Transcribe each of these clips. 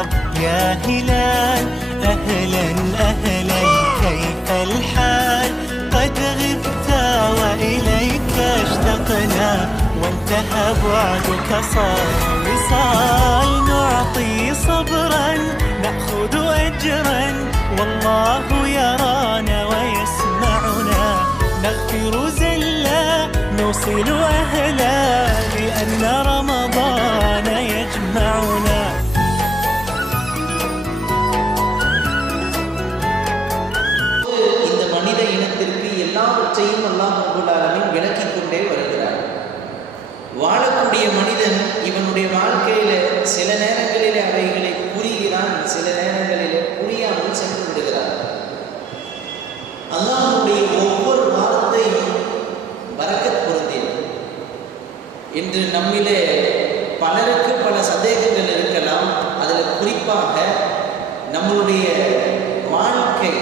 مرحب يا هلال، أهلا أهلا كيف الحال؟ قد غبت وإليك اشتقنا، وانتهى بعدك صار وصال. نعطي صبرا نأخذ أجرا، والله يرانا ويسمعنا. نغفر زلا نوصل أهلا، لأن رمضان يجمعنا. இந்த மனித இனத்திற்கு எல்லாவற்றையும் அல்லாஹ் ரப்பல் ஆலமீன் விளக்கிக் கொண்டே வருகிறார். வாழக்கூடிய மனிதன் இவனுடைய வாழ்க்கையில சில நேரங்களிலே அவைகளை புரிகிறான், சில நேரங்களிலே புரியாமல் சென்று விடுகிறான். அல்லாஹ்வுடைய ஒவ்வொரு வார்த்தையும் பரக்கத் பொருந்தியது. இன்று நம்மிலே பலருக்கு பல சந்தேகங்கள் இருக்கலாம். அதில் குறிப்பாக நம்மளுடைய வாழ்க்கை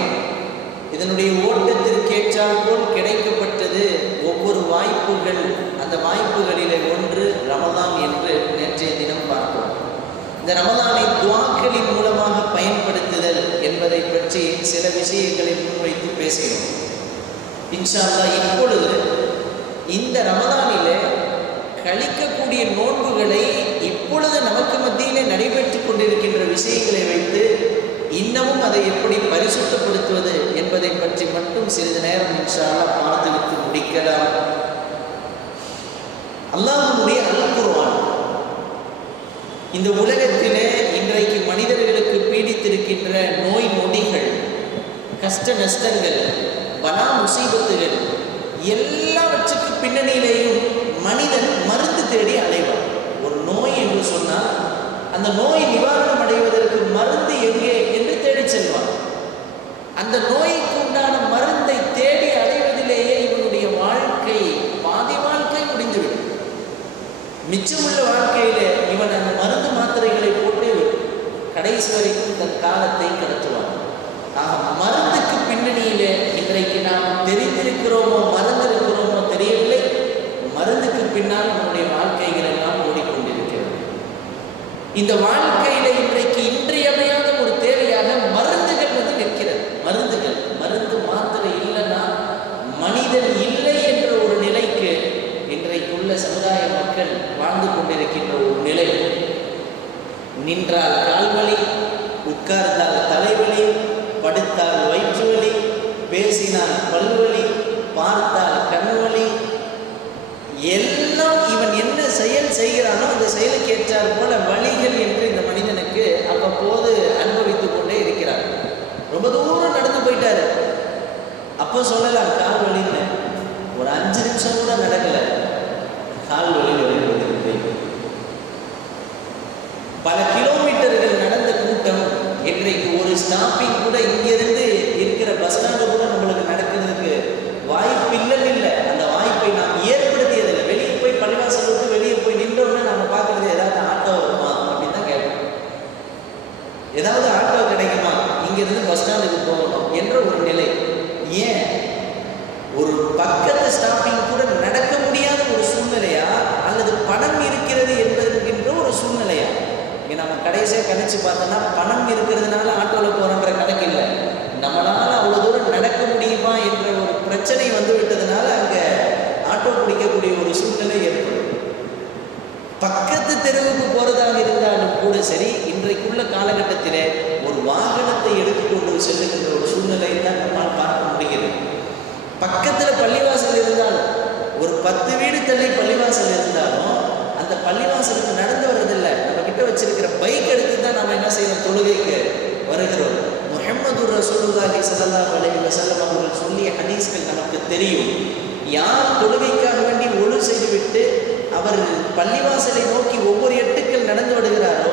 இதனுடைய ஓட்டத்திற்கேற்றால் போல் கிடைக்கப்பட்டது ஒவ்வொரு வாய்ப்புகள். அந்த வாய்ப்புகளிலே ஒன்று ரமதான் என்று நேற்றைய தினம் பார்த்தோம். இந்த ரமதானை துஆக்களின் மூலமாக பயன்படுத்துதல் என்பதை பற்றி சில விஷயங்களை முன்வைத்து பேசினோம். இன்ஷா அல்லாஹ் இப்பொழுது இந்த ரமதானிலே கழிக்கக்கூடிய நோன்புகளை இப்பொழுது நமக்கு மத்தியிலே நடைபெற்று கொண்டிருக்கின்ற விஷயங்களை வைத்து இன்னமும் அதை எப்படி பரிசுத்தப்படுத்துவது என்பதை பற்றி மட்டும் சிறிது நேரம் இன்ஷா அல்லாஹ் பார்த்துவிட்டு முடிக்கலாம். அல்லாஹ்வுடைய அல் குர்ஆன் இந்த உலகத்திலே இன்றைக்கு மனிதர்களுக்கு பீடித்திருக்கின்ற நோய் நொடிகள், கஷ்ட நஷ்டங்கள், பலா முசீபத்துகள் எல்லாவற்றுக்கு பின்னணியிலேயும் மனிதன் மருந்து தேடி அலைவான். ஒரு நோய் என்று சொன்னால் அந்த நோய் நிவாரணம் அடைவதற்கு மருந்து எங்கே என்று தேடி செல்வான். அந்த நோய்க்கு உண்டான மருந்தை தேடி அடைவதிலேயே இவனுடைய வாழ்க்கை பாதி வாழ்க்கை முடிந்துவிடும். மிச்சமுள்ள வாழ்க்கையிலே இவன் அந்த மருந்து மாத்திரைகளை போட்டு கடைசி வரைக்கும் தன் காலத்தை கடத்துவான். ஆக மருந்துக்கு பின்னணியிலே இன்றைக்கு நாம் தெரிந்திருக்கிறோமோ மறந்திருக்கிறோமோ தெரியவில்லை, மருந்துக்கு பின்னால் நம்முடைய வாழ்க்கைகள் எல்லாம் ஓடிக்கொண்டிருக்கிறது. இந்த வாழ்க்கையில இன்றைக்கு இன்றியமையாத ஒரு தேவையாக மருந்துகள் வந்து நிற்கிறது. மருந்து மாத்திரை இல்லைன்னா மனிதன் இல்லை என்ற ஒரு நிலைக்கு இன்றைக்குள்ள சமுதாய மக்கள் வாழ்ந்து கொண்டிருக்கின்ற ஒரு நிலை. நின்றால் கால்வலி, உட்கார்ந்தால் தலைவலி, படுத்தால் வயிற்று வலி, பேசினால் பல்வலி, பார்த்தால் கண்வலி, எல்லாம் இவன் என்ன செயல் செய்கிறானோ அந்த செயலுக்கு ஏற்றார் போல வழிகள் என்று இந்த மனிதனுக்கு அவ்வப்போது அனுபவித்துக் கொண்டே இருக்கிறார். ரொம்ப தூரம் நடந்து போயிட்டாரு, அப்போ சொல்லலாம் கால் வலின்னு. ஒரு 5 நிமிஷம் கூட நடக்கல, கால் வலி வருகிறது. பல கிலோமீட்டர்கள் நடந்த கூட்டம் இன்றைக்கு ஒரு ஸ்டாப்பிங் கூட இங்கிருந்து இருக்கிற பஸ் ஸ்டாண்டு கூட நம்மளுக்கு நடக்கிறதுக்கு வாய்ப்பு இல்லை. அந்த வாய்ப்பை நாம் ஏற்படுத்தியதில்லை. வெளியே போய் பள்ளிவாசல் விட்டு வெளியே போய் நின்றோம்னா நம்ம பார்க்கறது ஏதாவது ஆட்டோ வருமா அப்படின்னு தான் கேட்போம். ஏதாவது ஆட்டோ கிடைக்குமா, இங்கிருந்து பஸ் ஸ்டாண்டுக்கு போகணும் என்ற ஒரு நிலை. ஏன் ஒரு பக்கத்து ஸ்டாப்பிங் கூட நடக்க முடியாத ஒரு சூழ்நிலையா, அல்லது பணம் இருக்கிறது என்பதற்கின்ற ஒரு சூழ்நிலையா? இங்கே நம்ம கடைசியாக கணிச்சு பார்த்தோம்னா பணம் இருக்கிறதுனால ஆட்டோவில் போகிறோன்ற கணக்கு இல்லை. நம்மளால் அவ்வளோ தூரம் நடக்க முடியுமா என்ற ஒரு பிரச்சனை வந்து விட்டதுனால அங்கே ஆட்டோ பிடிக்கக்கூடிய ஒரு சூழ்நிலை ஏற்படும். பக்கத்து தெருவுக்கு போகிறதாக இருந்தாலும் கூட சரி, இன்றைக்குள்ள காலகட்டத்தில் ஒரு வாகனத்தை எடுத்துக்கொண்டு செல்லுகின்ற ஒரு சூழ்நிலையை தான் நம்மால் பார்க்க முடிகிறது. பக்கத்தில் பள்ளிவாசல் இருந்தாலும், ஒரு 10 வீடு தள்ளி பள்ளிவாசல் இருந்தாலும் அந்த பள்ளிவாசலுக்கு நடந்து வர்றதில்லை. நம்ம கிட்ட வச்சிருக்கிற பைக் எடுத்து தான் நம்ம என்ன செய்யணும், தொழுகைக்கு வருகிறோம். முஹம்மது ரசூலுல்லாஹி ஸல்லல்லாஹு அலைஹி வஸல்லம் அவர்கள் சொல்லிய ஹதீஸ்கள் நமக்கு தெரியும். யார் தொழுகைக்காக வேண்டி ஒழு செய்துவிட்டு அவர் பள்ளிவாசலை நோக்கி ஒவ்வொரு எட்டுக்கள் நடந்து வருகிறாரோ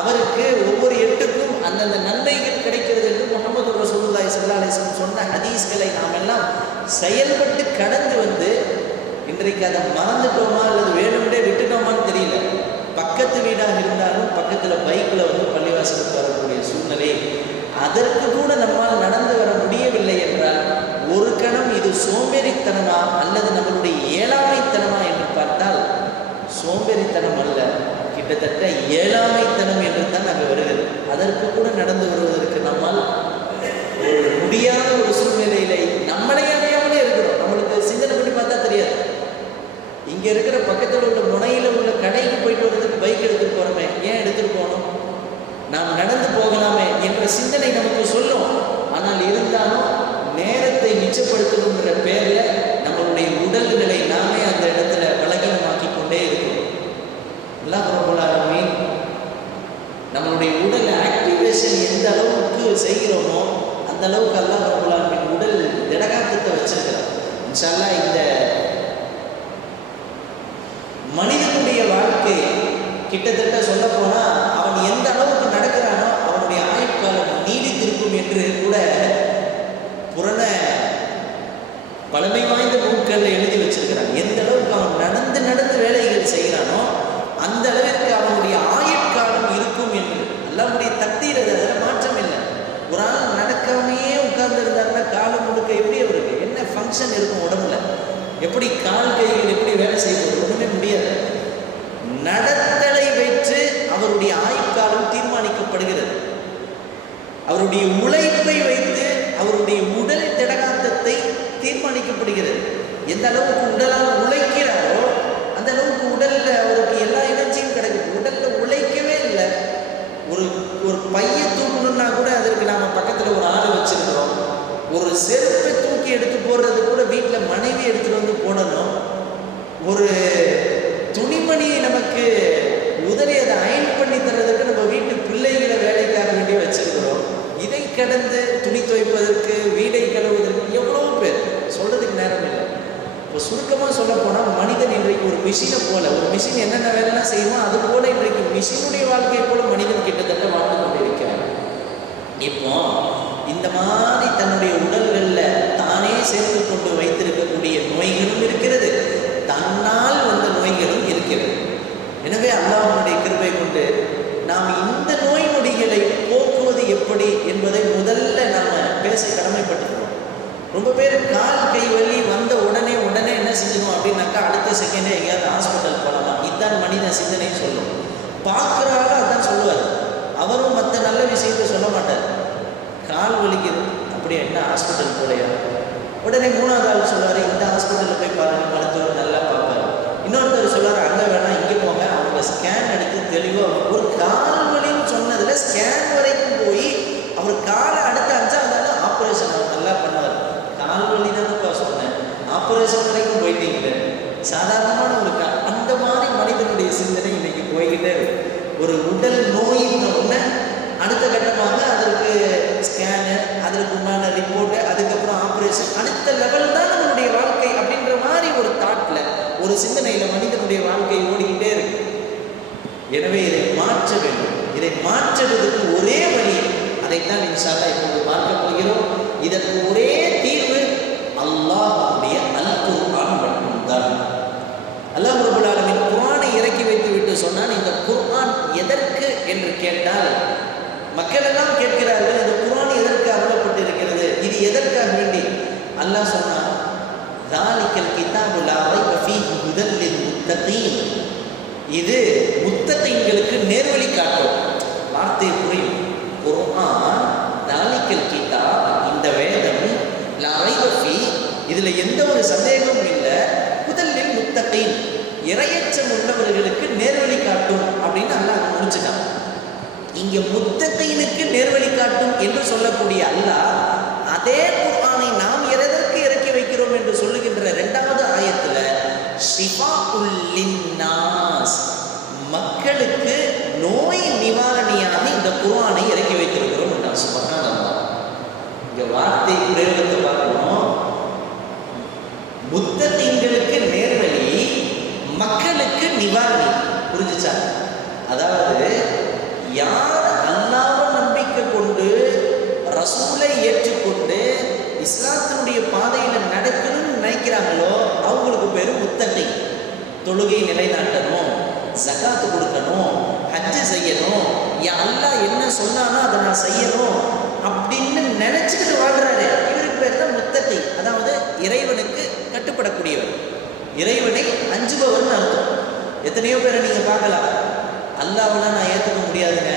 அவருக்கு ஒவ்வொரு எட்டுக்கும் அந்தந்த நன்மைகள் கிடைக்கிறது என்று முஹம்மது ரசூலுல்லாஹி ஸல்லல்லாஹு அலைஹி வஸல்லம் சொன்ன ஹதீஸ்களை நாம் எல்லாம் செயல்பட்டு கடந்து வந்து இன்றைக்கு அதை மறந்துட்டோமா அல்லது வேணும்னே விட்டுட்டோமான்னு தெரியல. பக்கத்து வீடாக இருந்தாலும் பக்கத்தில் பைக்கில் வந்து பள்ளிவாசலுக்கு வரக்கூடிய சூழ்நிலை, அதற்கு கூட நம்மால் நடந்து வர முடியவில்லை என்றால் ஒரு கணம் இது சோம்பேறித்தனமா அல்லது நம்மளுடைய ஏழாமைத்தனமா என்று பார்த்தால் சோம்பேறித்தனம் அல்ல, கிட்டத்தட்ட ஏழாமைத்தனம் என்று தான் அங்கே வருகிறது. அதற்கு கூட நடந்து வருவதற்கு நம்மால் ஒரு முடியாத ஒரு சூழ்நிலையில நம்மளே அறியாமலே இருக்கிறோம். நம்மளுக்கு சிந்தனை பண்ணி பார்த்தா தெரியாது. இங்க இருக்கிற பக்கத்தில் உள்ள முனையில உள்ள கடைக்கு போயிட்டு வர்றதுக்கு பைக் எடுத்துட்டு போறோமே, ஏன் எடுத்துட்டு போகணும்? நாம் நடந்து போகலாமே என்ற சிந்தனை நமக்கு சொல்லும். ஆனால் இருந்தாலும் நேரத்தை மிச்சப்படுத்தணுங்கிற பேர்ல நம்மளுடைய உடல்களை நாமே அந்த இடத்துல பலகீனமாக்கி கொண்டே இருக்கிறோம். அல்லாஹ் ரப்பல் ஆலமீன் நம்மளுடைய உடல் ஆக்டிவேஷன் எந்த அளவுக்கு செய்கிறோமோ அந்த அளவுக்கு அல்லாஹ் ரப்பல் ஆலமீன் உடல் திடகாத்தத்தை வச்சிருக்கிறார். இன்ஷா அல்லாஹ் இந்த மனிதனுடைய வாழ்க்கை கிட்டத்தட்ட சொல்ல போனா அவன் எந்த அளவுக்கு நடக்கிறானோ அவனுடைய ஆயுட்காலம் நீடித்திருக்கும் என்று கூட புரண பழமை வாய்ந்த நூல்களில் எழுதி வச்சிருக்கிறான். எந்த அளவுக்கு அவன் நடந்து நடந்து வேலைகள் செய்கிறானோ அந்த அளவிற்கு அவனுடைய ஆயுட்காலம் இருக்கும் என்று அல்லாஹ்வுடைய தக்தீர். அது அதில் மாற்றம் இல்லை. ஒரு ஆள் நடக்காமையே உட்கார்ந்து இருந்தாருன்னா காலம் முழுக்க எப்படி அவருக்கு என்ன ஃபங்க்ஷன் இருக்கும் உடம்புல, எப்படி கால் கைகள் எப்படி வேலை செய்வது, ஒன்றுமே முடியாது. நடத்தலை வைத்து அவருடைய ஆயுட்காலம் தீர்மானிக்கப்படுகிறது. அவருடைய உழைப்பை வைத்து அவருடைய உடல் திடகாத்தத்தை தீர்மானிக்கப்படுகிறது. எந்த அளவுக்கு உடலால் உழைக்கிறாரோ அந்த அளவுக்கு உடல்ல அவருக்கு எல்லா எனர்ஜியும் கிடைக்கும். உடல்ல உழைக்கவே இல்லை. ஒரு ஒரு பைய தூக்கணும்னா கூட அதற்கு நாம பக்கத்துல ஒரு ஆளை வச்சிருக்கிறோம். ஒரு செருப்பை தூக்கி எடுத்து போடுறது கூட வீட்டில் மனைவி எடுத்துட்டு வந்து போடணும். ஒரு துணிமணியை நமக்கு உதவி அதை அயன் பண்ணி தர்றதுக்கு நம்ம வீட்டு பிள்ளைகளை வேலைக்காக வேண்டி வச்சிருக்கிறோம். இதை கடந்து துணி துவைப்பதற்கு வீடை கழுவுவதற்கு எவ்வளவு பேர் சொல்றதுக்கு நேரம் இல்லை. இப்போ சுருக்கமாக சொல்ல போனால் மனிதன் இன்றைக்கு ஒரு மிஷினை போல, ஒரு மிஷின் என்னென்ன வேலைலாம் செய்யுமோ அது போல இன்றைக்கு மிஷினுடைய வாழ்க்கையை போல மனிதன் கிட்டத்தட்ட வாழ்ந்து கொண்டிருக்கிறார். இப்போ இந்த மாதிரி தன்னுடைய உடல்களில் தானே சேர்த்து கொண்டு வைத்திருக்கக்கூடிய நோய்களும் இருக்கிறது, தன்னால் வந்த நோய்களும் இருக்கிறது. எனவே அல்லாஹ்வுடைய கிருபை கொண்டு நாம் இந்த நோய் நொடிகளை போக்குவது எப்படி என்பதை முதல்ல நாம் பேச கடமைப்பட்டிருக்கிறோம். ரொம்ப பேர் கால் கை வலி வந்த உடனே என்ன செஞ்சணும் அப்படின்னாக்கா அடுத்த செகண்டே எங்கேயாவது ஹாஸ்பிட்டல் போகலாமா, இதுதான் மனித சிந்தனை சொல்லும். பார்க்குறாங்க அதான் சொல்லுவார். அவரும் மற்ற நல்ல விஷயத்தை சொல்ல மாட்டார். கால் வலிக்குது அப்படியே என்ன ஹாஸ்பிட்டல் போலையா, உடனே மூணாவது ஆள் சொல்லுவார் இந்த ஹாஸ்பிட்டலில் போய் பாருங்க மருத்துவர் நல்லா பார்ப்பார். இன்னொருத்தர் சொல்லுவார் அங்கே வேணாம் இங்கே போங்க, அவங்க ஸ்கேன் எடுத்து தெளிவாக ஒரு கால் வலின்னு சொன்னதில் ஸ்கேன் வரைக்கும் போய் அவர் காலை அடுத்த 5ஆவது நாள் ஆப்ரேஷன் அவர் நல்லா பண்ணுவார். கால் வலி தானப்பா சொன்னேன், ஆப்ரேஷன் வரைக்கும் போயிட்டீங்க. சாதாரணமான ஒரு அந்த மாதிரி மனிதனுடைய சிந்தனை இன்னைக்கு போய்கிட்டே ஒரு உடல் நோயின்னு அடுத்த கட்டமாக அதற்கு ஸ்கேனு, அதற்கு உண்டான ரிப்போர்ட்டு, அதுக்கப்புறம் ஆப்ரேஷன், அடுத்த லெவல் தான் நம்மளுடைய வாழ்க்கை அப்படின்ற மாதிரி ஒரு தாட்டில் ஒரு சிந்தனையில் மனிதனுடைய வாழ்க்கை ஓடிக்கிட்டே இருக்கு. எனவே இதை மாற்ற வேண்டும். இதை மாற்றுவதற்கு ஒரே வழி, அதைத்தான் இன்ஷா அல்லாஹ் இப்போது பார்க்க போகிறோம். இதற்கு ஒரே தீர்வு அல்லாஹ்வுடைய அல் குர்ஆன் மட்டும்தான். அல்லாஹ் ரப்பல் ஆலமீன் குர்ஆனை இறக்கி வைத்து விட்டு சொன்னான். இந்த குர்ஆன் எதற்கு என்று கேட்டால் மக்கள் எல்லாம் கேட்கிறார்கள், இந்த குர்ஆன் எதற்கு அருளப்பட்டு இருக்கிறது, இது எதற்காக வேண்டி? அல்லாஹ் சொன்னான் தாலிகல் கிதாபு லா ரைப ஃபீஹி ஹுதல் லில் முத்தகீன். இது முத்தகீன்களுக்கு நேர்வழி காட்டும். வார்த்தை புரியும். குர்ஆன் தாலிகல் கிதாப், இந்த வேதம் லா ரைப ஃபீ, இதுல எந்த ஒரு சந்தேகமும் இல்லை, ஹுதல் லில் முத்தகீன், இறையச்சம் உள்ளவர்களுக்கு நேர்வழி காட்டும் அப்படின்னு அல்லாஹ் முடிச்சுட்டான். இங்க முத்தகீனுக்கு நேர்வழி காட்டும் என்று சொல்லக்கூடிய அல்லாஹ் அதே குர்ஆனை நாம் எதற்கு இறக்கி வைக்கிறோம் என்று சொல்லுகின்ற 2வது ஆயத்துல ஷிஃபாஉல் லின்னாஸ், மக்களுக்கு நோய் நிவாரணியாக இந்த குர்ஆனை இறக்கி வைத்திருக்கிறோம் என்றார். சுப்ஹானல்லாஹ். இங்க வார்த்தை பிரயோகத்தை பார்க்கணும். முத்தகீன்களுக்கு நேர்வழி, மக்களுக்கு நிவாரணி. புரிஞ்சுச்சா? அதாவது யார் அல்லாஹ்வை நம்பிக்கை கொண்டு ரசூலை ஏற்றுக்கொண்டு இஸ்லாத்தினுடைய பாதையில் நடக்கணும்னு நினைக்கிறாங்களோ அவங்களுக்கு பேர் முத்தகீன். தொழுகை நிலைநாட்டணும், ஜகாத்து கொடுக்கணும், ஹஜ்ஜு செய்யணும், என் அல்லாஹ் என்ன சொன்னானோ அதை நான் செய்யணும் அப்படின்னு நினைச்சுக்கிட்டு வாழ்றாரு, இவருக்கு பேர் தான் முத்தகீன். அதாவது இறைவனுக்கு கட்டுப்படக்கூடியவர், இறைவனை அஞ்சுபவர்னு அர்த்தம். எத்தனையோ பேரை நீங்க பார்க்கலாம், அல்லாஹ்வெல்லாம் நான் ஏற்றுக்க முடியாதுங்க,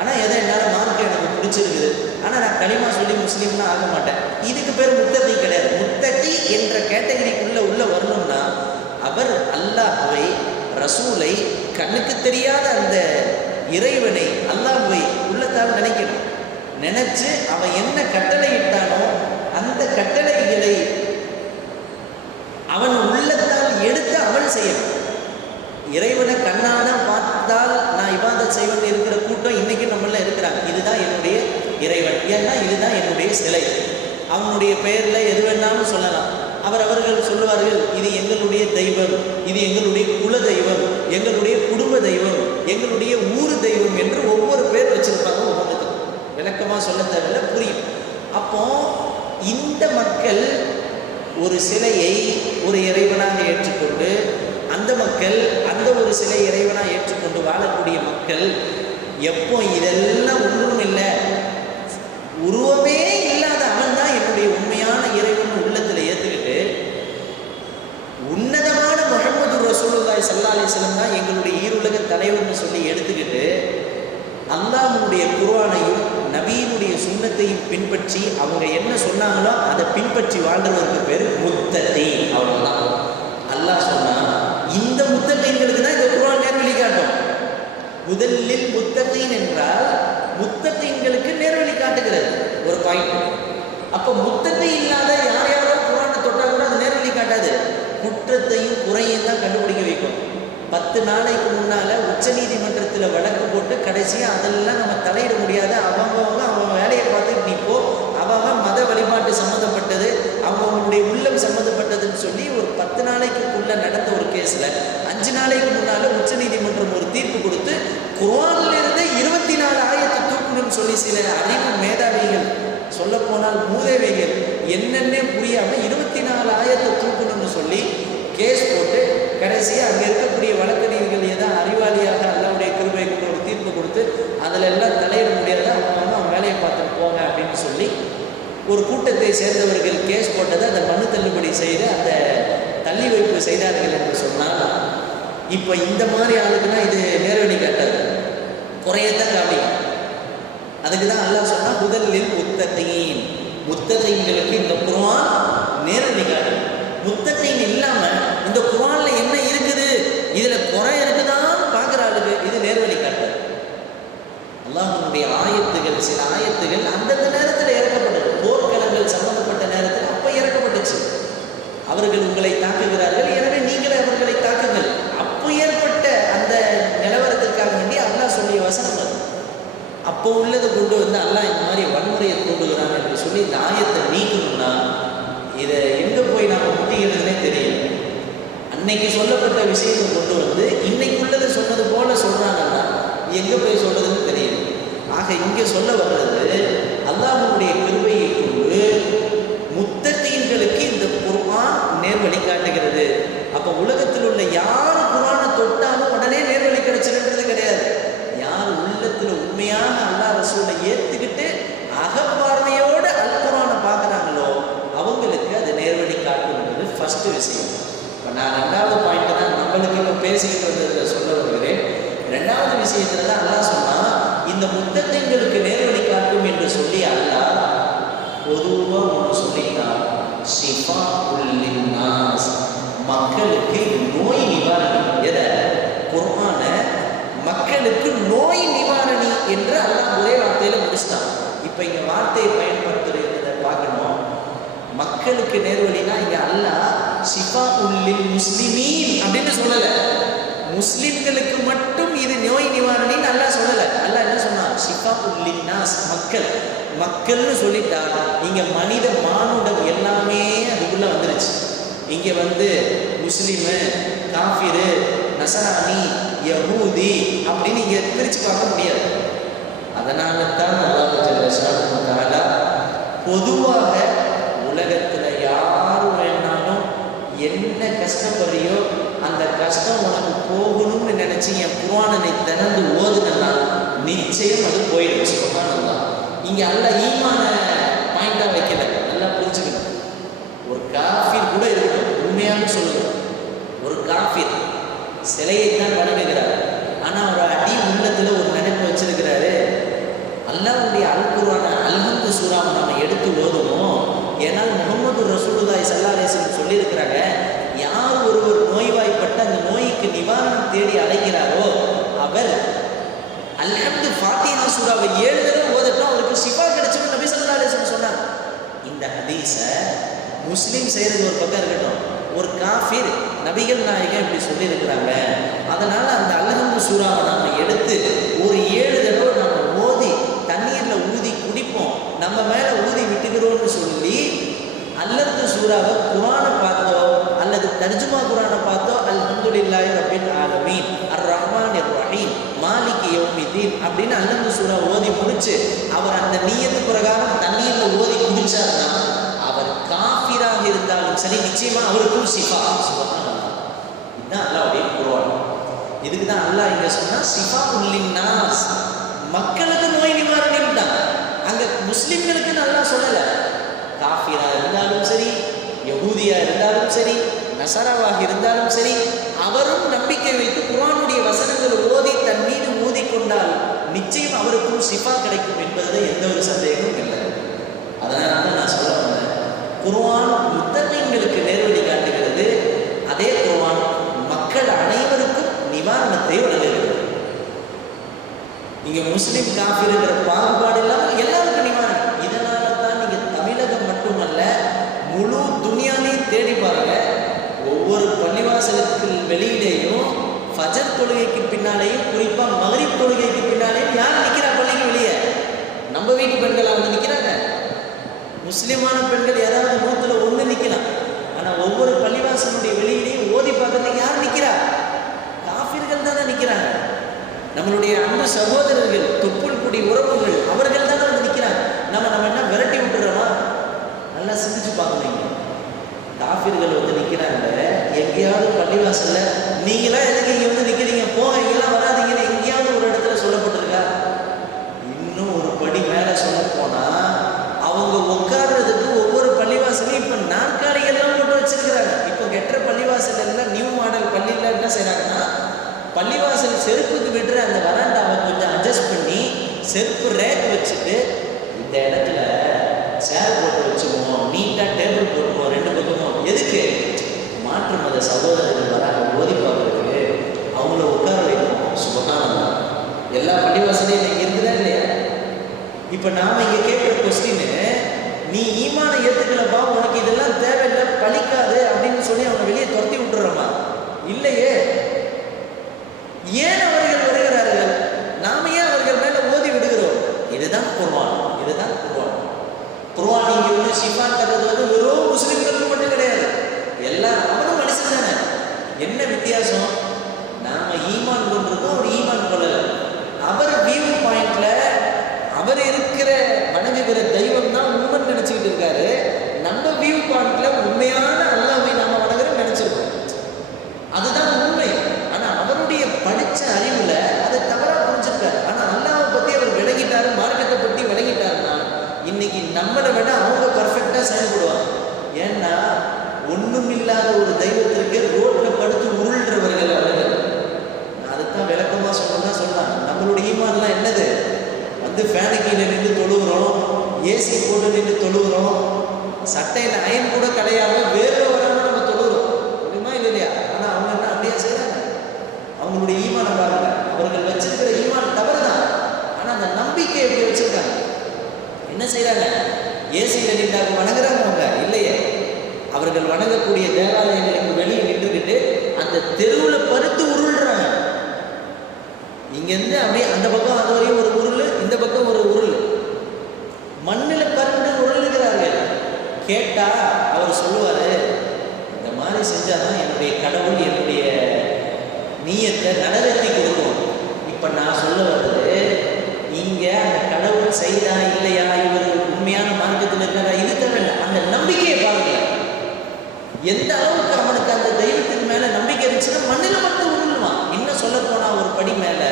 ஆனால் எதை என்னால் மார்க்க எனக்கு பிடிச்சிருக்குது, ஆனால் நான் களிமா சொல்லி முஸ்லீம்லாம் ஆக மாட்டேன். இதுக்கு பேர் முத்தகி கிடையாது. முத்தகி என்ற கேட்டகரிக்குள்ளே உள்ள வரணும்னா அவர் அல்லாஹ்வை, ரசூலை, கண்ணுக்கு தெரியாத அந்த இறைவனை, அல்லாஹ்வை உள்ளத்தால் நினைக்கணும். நினைச்சு அவன் என்ன கட்டளை இட்டானோ அந்த கட்டளைகளை அவன் உள்ளத்தால் எடுத்து அமல் செய்யணும். இறைவனை கண்ணால் தான் பார்த்தால் நான் இபாதத் செய்வேன் இருக்கிற கூட்டம் இன்னைக்கு நம்மள இருக்கிறாங்க. இதுதான் என்னுடைய இறைவன், ஏன்னா இதுதான் என்னுடைய சிலை. அவனுடைய பெயரில் எது வேணாலும் சொல்லலாம். அவர்கள் சொல்லுவார்கள், இது எங்களுடைய தெய்வம், இது எங்களுடைய குல தெய்வம், எங்களுடைய குடும்ப தெய்வம், எங்களுடைய ஊர் தெய்வம் என்று ஒவ்வொரு பேர் வச்சிருப்பாங்க. ஒவ்வொன்றுக்கும் விளக்கமாக சொல்ல தேவையில்லை, புரியும். அப்போ இந்த மக்கள் ஒரு சிலையை ஒரு இறைவனாக ஏற்றுக்கொண்டு, அந்த மக்கள் அந்த ஒரு சிலை இறைவனாக ஏற்றுக்கொண்டு வாழக்கூடிய மக்கள் எப்போ இதெல்லாம் ஒன்றும் இல்லை, உருவமே இல்லாத அவன் தான் என்னுடைய உண்மையான இறைவன் உள்ளத்தில் ஏற்றுக்கிட்டு, உன்னதமான முஹம்மது ரசூலுல்லாஹி ஸல்லல்லாஹு அலைஹி வஸல்லம் தான் எங்களுடைய ஈருலக தலைவர்னு சொல்லி எடுத்துக்கிட்டு அல்லாஹ்வுடைய குர்ஆனையும் நபியினுடைய சுன்னத்தையும் பின்பற்றி அவங்க என்ன சொன்னாங்களோ அதை பின்பற்றி வாழ்றவருக்கு பேர் முத்தகி. அவ்வளோதான். அல்லாஹ் சொன்னா இந்த முத்தகீன்களுக்கு தான் இந்த குர்ஆன் நேர்வழி காட்டும். முதலில் முத்தகீன் என்றால் முத்தகீன்களுக்கு நேர்வழி காட்டுகிறது ஒரு பாயிண்ட். அப்போ முத்தகி இல்லாத யார் யாரோ குர்ஆனை தொட்டா கூட அது நேர்வழி காட்டாது, குற்றத்தையும் குறையும் தான் கண்டுபிடிக்க வைக்கும். 10 நாளைக்கு முன்னால் உச்சநீதிமன்றத்தில் வழக்கு போட்டு கடைசியாக அதெல்லாம் நம்ம தலையிட முடியாது. அவங்க வேலையை பார்த்துட்டு நீ போ, அவன் மத வழிபாட்டு சம்மந்தப்பட்டது, அவங்களுடைய உள்ளம் சம்மந்தப்பட்டதுன்னு சொல்லி ஒரு 10 நாளைக்குள்ளே நடந்த ஒரு கேஸில் 5 நாளைக்கு முன்னால் உச்சநீதிமன்றம் ஒரு தீர்ப்பு கொடுத்து குர்ஆனிலிருந்து 24 ஆயத்தை தூக்கணும்னு சொல்லி சில அறிவு மேதாவிகள், சொல்லப்போனால் மூதேவிகள் என்னென்னே புரியாமல் 24 ஆயத்தை தூக்கணும்னு சொல்லி கேஸ் போட்டு கடைசியாக அங்கே இருக்கக்கூடிய வழக்கறிஞர்கள் ஏதோ அறிவாளியாக அல்லாவுடைய கிருபை கொண்டு ஒரு தீர்ப்பு கொடுத்து அதில் எல்லாம் தலையிட முடியாத அவங்க வேலையை பார்த்துட்டு போங்க அப்படின்னு சொல்லி ஒரு கூட்டத்தை சேர்ந்தவர்கள் கேஸ் போட்டதை அந்த மனு தள்ளுபடி செய்து அந்த தள்ளி வைப்பு செய்தார்கள் என்று சொன்னால், இப்போ இந்த மாதிரி ஆளுக்குன்னா இது நேர்வழி காட்டாது, குறையத்தான் காமிக்கும். அதுக்கு தான் அல்லாஹ் சொன்னால் முதலில் முத்தகீன், முத்தகீன்களுக்கு இந்த குர்ஆன் நேர்வழி காட்டும். முத்தகீன் இல்லாமல் இந்த குர்ஆன்ல என்ன இருக்குது, இதில் குறை இருக்குதான்னு பார்க்குற ஆளுக்கு இது நேர்வழி காட்டாது. அல்லாஹ்வுடைய ஆயத்துகள், சில ஆயத்துகள் அந்தந்த நேரத்தில் இறக்கப்பட்டது. போர்க்களங்கள் சம்பந்தப்பட்ட நேரத்தில் அப்போ இறக்கப்பட்டுச்சு. அவர்கள் உங்களை தாக்குகிறார்கள், எனவே நீங்களே அவர்களை தாக்குங்கள். அப்போ ஏற்பட்ட அந்த நிலவரத்திற்காக வேண்டி அல்லாஹ் சொல்லிய வசனம் அது. அப்போ உள்ளதை கொண்டு வந்து அல்லாஹ் இந்த மாதிரி வன்முறையை தூண்டுகிறான் என்று சொல்லி இந்த ஆயத்தை நீக்கணும்னா இதை எங்கே போய் நாம் முட்டிக்கிறதுனே தெரியும். அன்னைக்கு சொல்லப்பட்ட விஷயத்தை கொண்டு வந்து இன்னைக்குள்ளதை சொன்னது போல சொல்கிறாங்கன்னா எங்கே போய் சொல்றதுன்னு தெரியும். ஆக இங்கே சொல்ல வர்றது அல்லாஹ்வுடைய கிருபையை கொண்டு முத்தகீன்களுக்கு இந்த குர்ஆன் நேர்வழி காட்டுகிறது. அப்போ உலகத்தில் உள்ள யார் குர்ஆனை தொட்டாலும் உடனே நேர்வழி கிடைச்சிருக்கிறது கிடையாது. யார் உள்ளத்தில் உண்மையாக அல்லாஹ் ரசூலை ஏற்றுக்கிட்டு அகப்பார்வையோடு அல் குர்ஆனை பார்க்குறாங்களோ அவங்களுக்கு அது நேர்வழி காட்டுங்கிறது ஃபர்ஸ்ட் விஷயம். இப்போ நான் 2வது பாயிண்ட் தான் நம்மளுக்கு இப்போ பேசிக்கிட்டு வந்ததில் சொல்ல வருகிறேன். 2வது விஷயத்துல தான் அல்லாஹ் சொன்னால் இந்த முத்தகீன்களுக்கு நேர்வழி காட்டும் என்று சொல்லி அல்லாஹ் பொதுவாக ஒன்று சொல்லிட்டான், ஷிஃபாஉல் லின்னாஸ், மக்களுக்கு நோய் நிவாரணி. எதை? குர்ஆனை மக்களுக்கு நோய் நிவாரணி என்று அல்லாஹ் ஒரே வார்த்தையில் முடிச்சிட்டான். இப்போ இங்கே வார்த்தையை பயன்படுத்துறதை பார்க்கணும். மக்களுக்கு நேர்வழினா இங்கே அல்லாஹ் ஷிஃபாஉல் லில் முஸ்லிமீன் அப்படின்னு சொல்லலை. முஸ்லிம்களுக்கு மட்டும் இது நோய் நிவாரணின்னு அல்லாஹ் சொல்லலை. அல்லாஹ் என்ன சொன்னான்? ஷிஃபாஉல் லின்னாஸ், மக்கள். மக்கள்னு சொல்லிட்டா இங்கே மனித மானுடம் எல்லாமே அதுக்குள்ளே வந்துருச்சு. இங்கே வந்து முஸ்லீமு, காஃபிரு, நசரானி, யஹூதி அப்படின்னு இங்கே பிரித்து பார்க்க முடியாது. அதனால தான் அல்லாஹ் ஜல்ல தஆலா பொதுவாக உலகத்தில் யார் வேணாலும் என்ன கஷ்டப்படுறியோ அந்த கஷ்டம் உனக்கு போகணும்னு நினச்சி என் குர்ஆனை திறந்து ஓதுனா நிச்சயம் அது போயிடும். சுப்ஹானல்லாஹ். இங்கே அல்லாஹ் ஈமான பாயிண்டாக வைக்கல, நல்லா புரிஞ்சுக்கணும். ஒரு காஃபிர் கூட இருக்கட்டும், உண்மையாக சொல்லுங்கள், ஒரு காஃபிர் சிலையை தான் வணங்குகிறார், ஆனால் ஒரு அடி உள்ளத்தில் ஒரு நினைப்பு வச்சிருக்கிறாரு, எடுத்து ஓதுவோம். ஏன்னால் முகமது ரசூலுல்லாஹி ஸல்லல்லாஹு அலைஹி வஸல்லம் சொல்லியிருக்கிறாங்க, யார் ஒருவர் நோய்வாய்ப்பட்ட அந்த நோய்க்கு நிவாரணம் தேடி அழைக்கிறாரோ அவர் அல்ஹம்து ஃபாத்திஹா சூராவை 7 தடவை ஓதட்டும், அவருக்கு ஷிஃபா கிடைச்சிடும் நபி ஸல்லல்லாஹு அலைஹி வஸல்லம் சொன்னாங்க. இந்த ஹதீஸை முஸ்லீம் செய்கிறது ஒரு பக்கம் இருக்கட்டும், ஒரு காஃபிர் நபிகள் நாயகம் இப்படி சொல்லியிருக்கிறாங்க, அதனால் அந்த அல்ஹம்து சூராவை நாம் எடுத்து ஒரு 7 தடவை நம்ம ஓதி தண்ணீரில் ஊதி குடிப்போம், நம்ம மேலே ஊதி விட்டுக்கிறோம்னு சொல்லி அல்ஹம்து சூராவை குர்ஆனை பார்த்தோ அல்லது தர்ஜுமா குர்ஆனை பார்த்தோ அல்ஹம்துலில்லாஹி ரப்பில் ஆலமீன் அர் ரஹ்மானிர் ரஹீம் மாலிகி யௌமித்தீன் அப்படின்னு அல்ஹம்து சூரா ஓதி முடிச்சு அவர் அந்த நியத்து பிரகாரம் தண்ணீரில் ஓதி குடிச்சார்னா அவர் காஃபிராக இருந்தாலும் சரி நிச்சயமா அவருக்கும் ஷிஃபா. சுப்ஹானல்லாஹ். இதுதான் அல்லாஹ்வுடைய குர்ஆன். இதுக்கு தான் அல்லாஹ் இங்க சொன்னா ஷிஃபா லின்னாஸ், மக்களுக்கு நோய் நிவாரணம் தான். அங்க முஸ்லிம்களுக்கு அல்லாஹ் சொல்லல. காஃபிரா இருந்தாலும் சரி, யஹூதியா இருந்தாலும் சரி, நசராவாக இருந்தாலும் சரி, அவரும் நம்பிக்கை வைத்து குர்ஆனுடைய வசனங்களை ஓதி தன் மீது ஊதிக்கொண்டால் நிச்சயம் அவருக்கும் ஷிஃபா கிடைக்கும் என்பதில் எந்த ஒரு சந்தேகமும் இல்லை. அதனால தான் நான் சொல்ல வந்தேன், குர்ஆன் முத்தகீன்களுக்கு நேர்வழி காட்டுகிறது, அதே குர்ஆன் மக்கள் அனைவருக்கும் நிவாரணத்தை வழங்குகிறது. நீங்க முஸ்லிம் காஃபிர்ங்கிற பாகுபாடு இல்லாமல் எல்லாருக்கும் நிவாரணம். இதனால தான் நீங்க தமிழகம் மட்டுமல்ல முழு துனியாவையும் தேடி பாருங்க, ஒவ்வொரு பள்ளிவாசலுக்கு வெளியிலேயும் ஃபஜர் தொழுகைக்கு பின்னாலேயும் குறிப்பாக மக்ரிப் தொழுகைக்கு பின்னாலேயும் யார் நிற்கிறா பள்ளிக்கு வெளியே? நம்ம வீட்டு பெண்கள் அவங்க நிற்கிறாங்க. முஸ்லிமான பெண்கள் ஏதாவது 100ல் 1 நிற்கலாம். ஆனால் ஒவ்வொரு பள்ளிவாசலுடைய வெளியிலையும் ஓதி பார்க்கறதுக்கு யார் நிற்கிறா? காஃபிர்கள் தானே நிற்கிறாங்க. நம்மளுடைய அன்பு சகோதரர்கள், தொப்புள் குடி உறவுகள், அவர்கள் தானே வந்து நிற்கிறாங்க. நம்ம என்ன விரட்டி விட்டுறோமா? நல்லா சிந்திச்சு பார்க்கணும். காஃபிர்கள் வந்து நிற்கிறாங்க எங்கேயாவது பள்ளிவாசல்ல, நீங்களாம் எதுக்கு இங்கே வந்து நிற்கிறீங்க, போக இங்கெல்லாம் வராதிங்கன்னு எங்கேயாவது ஒரு இடத்துல சொல்லப்பட்டிருக்கா? இன்னும் ஒரு படி மேலே சொல்ல போனால் அவங்க உட்கார்றதுக்கு ஒவ்வொரு பள்ளிவாசலையும் இப்போ நாற்காலிகள்லாம் போட்டு வச்சிருக்கிறாங்க. இப்போ கெட்ட பள்ளிவாசல் எல்லாம் நியூ மாடல் பள்ளியில் என்ன செய்கிறாங்கன்னா, பள்ளிவாசல் செருப்புக்கு விடுற அந்த வராண்டாவை கொஞ்சம் அட்ஜஸ்ட் பண்ணி செருப்பு ரேக் வச்சுட்டு இந்த இடத்துல சேர் போட்டு வச்சுக்குவோம், நீட்டாக டேபிள் போட்டுக்குவோம் 2 பக்கமும். எதுக்கு? மாற்று மத சகோதரர்கள் வராங்க ஓதி பார்க்கறதுக்கு, அவங்கள உட்கார வைக்கணும். சுபஹானல்லாஹ். எல்லா பள்ளிவாசலையும் இங்கே இருக்குதா இல்லையா? இப்போ நாம் இங்கே கேட்குற கொஸ்டின்னு, நீ ஈமானை ஏற்றுக்கலப்பா, உனக்கு இதெல்லாம் தேவையில்லை, பழிக்காது அப்படின்னு சொல்லி அவங்க வெளியே துரத்தி விட்டுறோமா? இல்லையே. ஏன் அவர்கள் வருகிறார்கள்? நாம ஏன் அவர்கள் மேலே ஓதி விடுகிறோம்? இதுதான் குர்ஆன். இதுதான் குர்ஆன். குர்ஆன் இங்கே வந்து ஷிஃபா தர்றது வந்து வெறும் முஸ்லிம்களுக்கு மட்டும் கிடையாது, எல்லாம் அவனும் மனுஷன் தானே. என்ன வித்தியாசம்? நாம ஈமான் கொண்டிருக்கோம், அவர் ஈமான் கொள்ளலை. அவர் வியூ பாயிண்ட்ல அவர் இருக்கிற வணங்குகிற தெய்வம் தான் உண்மைன்னு நினைச்சுக்கிட்டு இருக்காரு. நம்ம வியூ பாயிண்ட்ல உண்மையான அல்லாஹ்வை நாம வணங்குறோம் நினைச்சிருக்கோம். அதுதான் உண்மை. ஆனா அவருடைய படிச்ச அறிவுல அதை தவறா புரிஞ்சிருக்காரு. ஆனா அல்லாஹ்வை பத்தி அவர் விளங்கிட்டாரு, மார்க்கத்தை பத்தி விளங்கிட்டாருன்னா இன்னைக்கு நம்மளை விட அவங்க பர்ஃபெக்டா செயல்படுவாங்க. ஏன்னா ஒண்ணும் இல்லாத ஒரு தெய்வத்திற்கு ரோட்ல படுத்து உருள்றவர்கள் அவர்கள். அதுதான் விளக்கமா சொல்லணும்னா சொல்லலாம். நம்மளுடைய ஈமான்லாம் என்னது? வந்து ஃபேனு கீழே நின்று தொழுகிறோம், ஏசி போட்டு நின்று தொழுகிறோம், சட்டையில் அயன் கூட கிடையாம வேறு வராமல் நம்ம தொழுகிறோம். முடியுமா இல்லையா? ஆனால் அவங்க என்ன அப்படியே செய்யறாங்க? அவங்களுடைய ஈமான பாருங்க. அவர்கள் வச்சிருக்கிற ஈமான் தவறு தான். ஆனால் அந்த நம்பிக்கை எப்படி வச்சிருக்காங்க? என்ன செய்யறாங்க? ஏசியில் நின்றாங்க வணங்குறாங்க அவங்க இல்லையே. அவர்கள் வணங்கக்கூடிய தேவாலயங்களுக்கு வெளியே நின்றுக்கிட்டு அந்த தெருவில் பருத்து உருள்றாங்க. இங்கேருந்து அப்படியே அந்த பக்கம் அது வரையும் ஒரு உருள், இந்த பக்கம் ஒரு உருள், மண்ணில் பறந்து உருளுகிறார்கள். கேட்டால் அவர் சொல்லுவார், இந்த மாதிரி செஞ்சாதான் என்னுடைய கடவுள் என்னுடைய நீயத்தை நடத்தி கொடுக்கும். இப்போ நான் சொல்ல வர்றது, இங்கே அந்த கடவுள் செய்தா இல்லையா, இவர் உண்மையான மார்க்கத்தில் இருக்கிறா, இது தவிர அந்த நம்பிக்கையை பாருங்க. எந்த அளவுக்கு அவனுக்கு அந்த தெய்வத்தின் மேலே நம்பிக்கை இருந்துச்சுன்னா மண்ணில் மட்டும் உருளுவான். இன்னும் சொல்ல போனால் ஒரு படி மேலே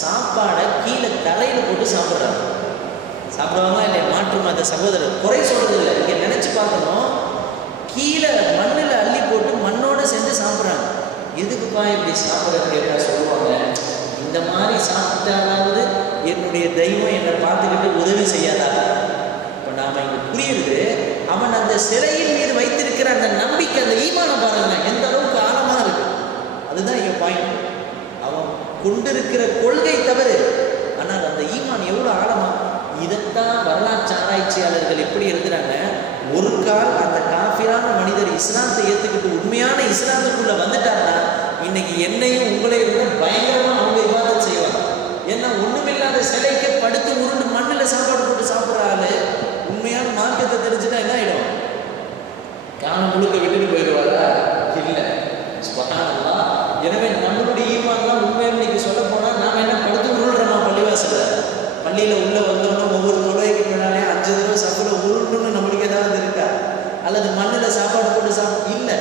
சாப்பாடை கீழே தரையில் போட்டு சாப்பிட்றாங்க. சாப்பிடுவாங்களா இல்லையா? மாற்று மத சகோதரர் குறை சொல்றது இல்லை. இங்கே நினச்சி பார்க்கணும், கீழே மண்ணில் அள்ளி போட்டு மண்ணோட செஞ்சு சாப்பிட்றாங்க. எதுக்குப்பா இப்படி சாப்பிட்றது கேட்டால் சொல்லுவாங்க, இந்த மாதிரி சாப்பிட்டாலாவது என்னுடைய தெய்வம் என்னை பார்த்துக்கிட்டு உதவி செய்யாதா? இப்போ நாம் புரியுது. அவன் அந்த சிலையின் மீது வைத்திருக்கிற அந்த நம்பிக்கை, அந்த ஈமானம் பாருங்க எந்த அளவுக்கு ஆழமா இருக்கு. அதுதான் இங்க பாயிண்ட். அவன் கொண்டிருக்கிற கொள்கை தவறு, ஆனால் அந்த ஈமான் எவ்வளவு ஆழமா. இதைத்தான் வரலாற்று ஆராய்ச்சியாளர்கள் எப்படி எழுதுறாங்க, ஒரு கால் அந்த காஃபிரான மனிதர் இஸ்லாத்தை ஏற்றுக்கிட்டு உண்மையான இஸ்லாத்துக்குள்ள வந்துட்டாருன்னா இன்னைக்கு என்னையும் உங்களையும் விட பயங்கரமா அவங்க விவாதம் செய்வாங்க. ஏன்னா ஒண்ணுமில்லாத சிலைக்கு படுத்து உருண்டு மண்ணில் சாப்பாடு போட்டு சாப்பிட்ற ஆளு உண்மையான மார்க்கத்தை தெரிஞ்சுட்டா என்ன ஆயிடும்? காலம் முழுக்க விட்டுட்டு போயிடுவாரா? இல்லை. சுபஹானல்லாஹ். எனவே நம்மளுடைய ஈமான்லாம் உண்மையாக இன்னைக்கு சொல்ல போனால் நாம் என்ன படுத்து உருள்றோமா பள்ளிவாசல? பள்ளியில் உள்ள வந்தோம்னா ஒவ்வொரு தொலைக்கு பின்னாலே 5 தடவை சாப்பிட உருள்னு நம்மளுக்கு ஏதாவது இருக்கா? அல்லது மண்ணில் சாப்பாடு போட்டு இல்லை.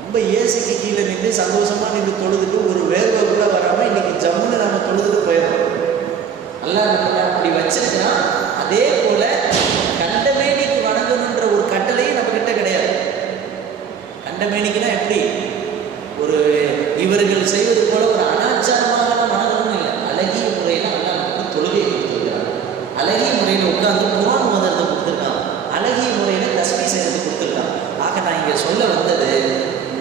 ரொம்ப ஏசிக்கு கீழே நின்று சந்தோஷமா நின்று தொழுதுட்டு ஒரு வேர்வை கூட வராமல் இன்னைக்கு ஜம்முன்னு நம்ம தொழுதுட்டு போயிடுறோம். அல்லாஹ் அப்படி வச்சிருக்கா. அதே போல கண்டமேனிக்கு வணங்கணுன்ற ஒரு கட்டளையும் நம்ம கிட்ட கிடையாது. கண்டமேனிக்குன்னா எப்படி ஒரு இவர்கள் செய்வது போல ஒரு அனாச்சாரமாக வணங்கணும்னு இல்லை. அழகிய முறையில் அல்லாஹ் நமக்கு தொழுகையை கொடுத்துருக்காங்க. அழகிய முறையில் உட்கார்ந்து குர்ஆன் ஓதுறதை கொடுத்துருக்காங்க. அழகிய முறையில் தஸ்பீஹ் செய்யறது கொடுத்துருக்காங்க. ஆக நான் இங்கே சொல்ல வந்தது,